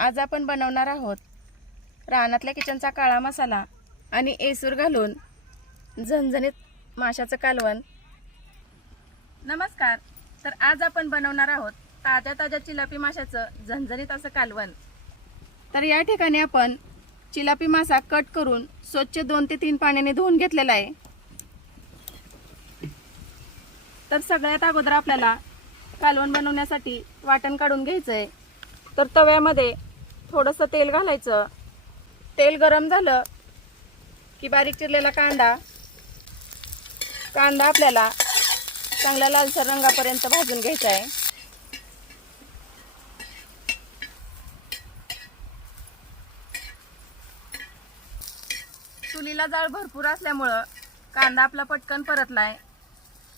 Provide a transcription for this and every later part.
आज आपण बनवणार आहोत रानातल्या किचनचा काळा मसाला आणि एसूर घालून झणझणीत माशाचं कालवण. नमस्कार तर आज आपण बनवणार आहोत ताज्या ताज्या चिलापी माशाचं झणझणीत असं कालवण. तर या ठिकाणी आपण चिलापी मासा कट करून स्वच्छ दोन ते तीन पाण्याने धुवून घेतलेला आहे. तर सगळ्यात अगोदर आपल्याला कालवण बनवण्यासाठी वाटण काढून घ्यायचं आहे तर तव्यामध्ये थोडंसं तेल घालायचं. तेल गरम झालं की बारीक चिरलेला कांदा. कांदा आपल्याला चांगला लालसर रंगापर्यंत भाजून घ्यायचा आहे. चुलीला जाळ भरपूर असल्यामुळं कांदा आपला पटकन परतलाय.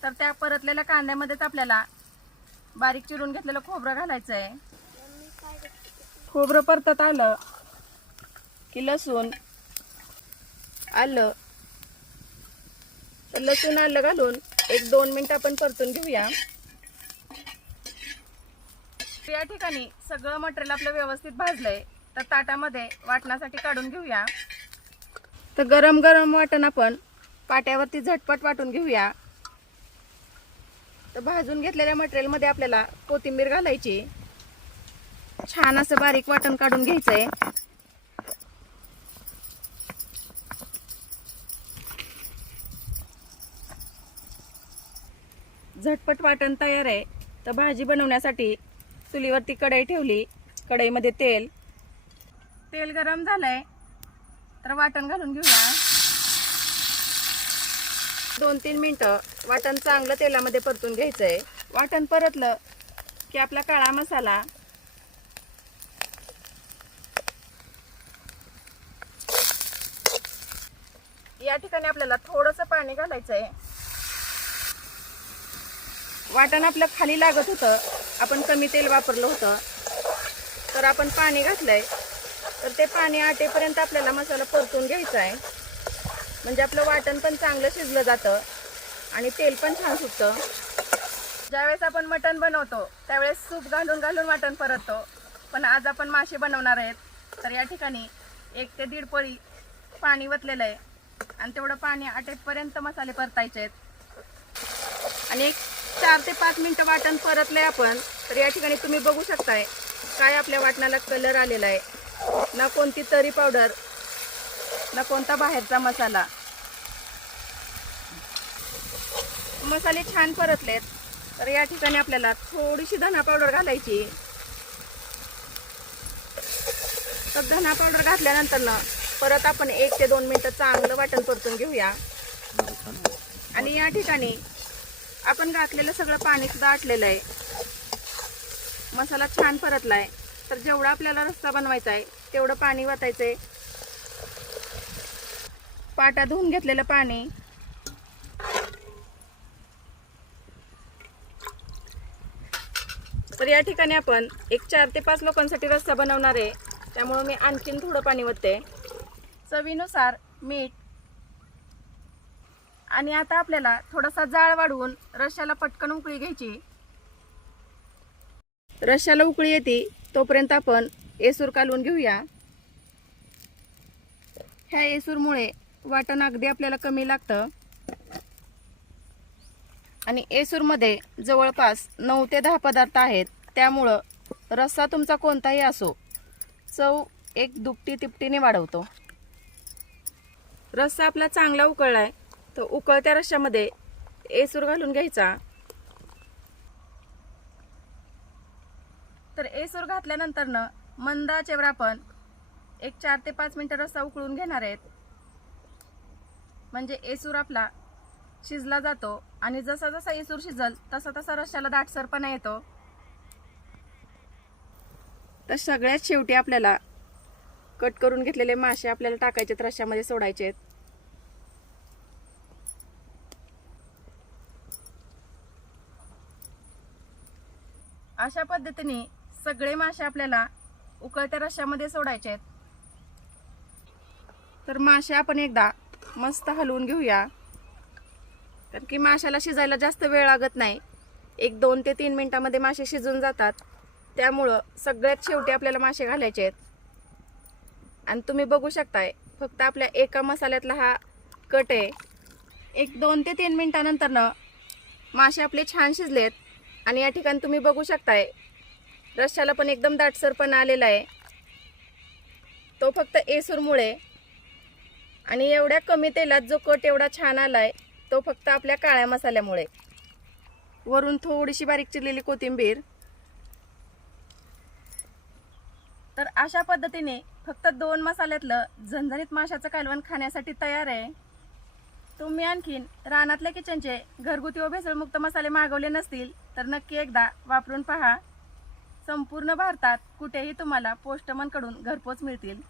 तर त्या परतलेल्या कांद्यामध्येच आपल्याला बारीक चिरून घेतलेलं खोबरं घालायचं आहे खोबरं परतत आलं की लसूण आलं. तर लसूण आलं घालून एक दोन मिनिट आपण परतून घेऊया. या ठिकाणी सगळं मटेरियल आपलं व्यवस्थित भाजलंय. तर ताटामध्ये वाटण्यासाठी काढून घेऊया. तर गरम गरम वाटण आपण पाट्यावरती झटपट वाटून घेऊया. तर भाजून घेतलेल्या मटेरियलमध्ये आपल्याला कोथिंबीर घालायची. छान असं बारीक वाटण काढून घ्यायचंय. झटपट वाटण तयार आहे. तर भाजी बनवण्यासाठी चुलीवरती कढई ठेवली. कढईमध्ये तेल. तेल गरम झालंय. तर वाटण घालून घेऊया. दोन तीन मिनटं वाटण चांगलं तेलामध्ये परतून घ्यायचंय. वाटण परतलं की आपला काळा मसाला या ठिकाणी आपल्याला थोडंसं पाणी घालायचं आहे वाटण आपलं खाली लागत होतं. आपण कमी तेल वापरलं होतं. तर आपण पाणी घातलंय. तर ते पाणी आटेपर्यंत आपल्याला मसाला परतून घ्यायचा आहे म्हणजे आपलं वाटण पण चांगलं शिजलं जातं. आणि तेल पण छान सुटतं. ज्यावेळेस आपण मटण बनवतो त्यावेळेस सूप घालून घालून वाटण परततो. पण आज आपण मासे बनवणार आहेत. तर या ठिकाणी एक ते दीड पळी पाणी वतलेलं आहे. आणि तेवढं पाणी आटेपर्यंत मसाले परतायचे आहेत आणि एक चार ते पाच मिनटं वाटण परतले आपण तर या ठिकाणी तुम्ही बघू शकताय काय आपल्या वाटणाला कलर आलेला आहे. ना कोणती तरी पावडर ना कोणता बाहेरचा मसाला. मसाले छान परतलेत. तर या ठिकाणी आपल्याला थोडीशी धना पावडर घालायची. तर धना पावडर घातल्यानंतर ना परत आपण एक ते दोन मिनिटं चांगलं वाटण परतून घेऊया. आणि या ठिकाणी आपण घातलेलं सगळं पाणी सुद्धा आटलेलं आहे. मसाला छान परतलाय. तर जेवढा आपल्याला रस्ता बनवायचा आहे तेवढं पाणी वाटायचंय. पाटा धुवून घेतलेलं पाणी. तर या ठिकाणी आपण एक चार ते पाच लोकांसाठी रस्ता बनवणार आहे. त्यामुळे मी आणखीन थोडं पाणी वतते चवीनुसार मीठ आणि आता आपल्याला थोडासा जाळ वाढवून रश्याला पटकन उकळी घ्यायची. रश्याला उकळी येते तोपर्यंत आपण येसूर कालवून घेऊया. ह्या येसूरमुळे वाटण अगदी आपल्याला कमी लागतं. आणि येसूरमध्ये जवळपास नऊ ते दहा पदार्थ आहेत. त्यामुळं रस्सा तुमचा कोणताही असो चव एक दुपटी तिपटीने वाढवतो. रस्सा आपला चांगला उकळलाय तर उकळत्या रश्श्यामध्ये एसूर घालून घ्यायचा. तर एसूर घातल्यानंतर न मंदाचेवर आपण एक चार ते पाच मिनिटं रस्सा उकळून घेणार आहेत. म्हणजे एसूर आपला शिजला जातो आणि जसा जसा एसूर शिजल तसा तसा रश्श्याला दाटसरपणा येतो. तर सगळ्यात शेवटी आपल्याला कट करून घेतलेले मासे आपल्याला टाकायचे रश्श्यामध्ये सोडायचे आहेत. अशा पद्धतीने सगळे मासे आपल्याला उकळत्या रश्श्यामध्ये सोडायचे आहेत. तर मासे आपण एकदा मस्त हलवून घेऊया. कारण की माशाला शिजायला जास्त वेळ लागत नाही. एक दोन ते तीन मिनिटामध्ये मासे शिजून जातात. त्यामुळं सगळ्यात शेवटी आपल्याला मासे घालायचे आहेत. आणि तुम्ही बघू शकताय फक्त आपल्या एका मसाल्यातला हा कट आहे. एक दोन ते तीन मिनटानंतरनं मासे आपले छान शिजलेत. आणि या ठिकाणी तुम्ही बघू शकताय रश्याला पण एकदम दाटसरपणा आलेला आहे. तो फक्त एसूरमुळे. आणि एवढ्या कमी तेलात जो कट एवढा छान आलाय तो फक्त आपल्या काळ्या मसाल्यामुळे. वरून थोडीशी बारीक चिरलेली कोथिंबीर. तर अशा पद्धतीने फक्त दोन मसाल्यातलं झणझणीत माशाचं कालवण खाण्यासाठी तयार आहे. तुम्ही आणखीन रानातल्या किचनचे घरगुती व भेसळमुक्त मसाले मागवले नसतील तर नक्की एकदा वापरून पहा. संपूर्ण भारतात कुठेही तुम्हाला पोस्टमनकडून घरपोच मिळतील.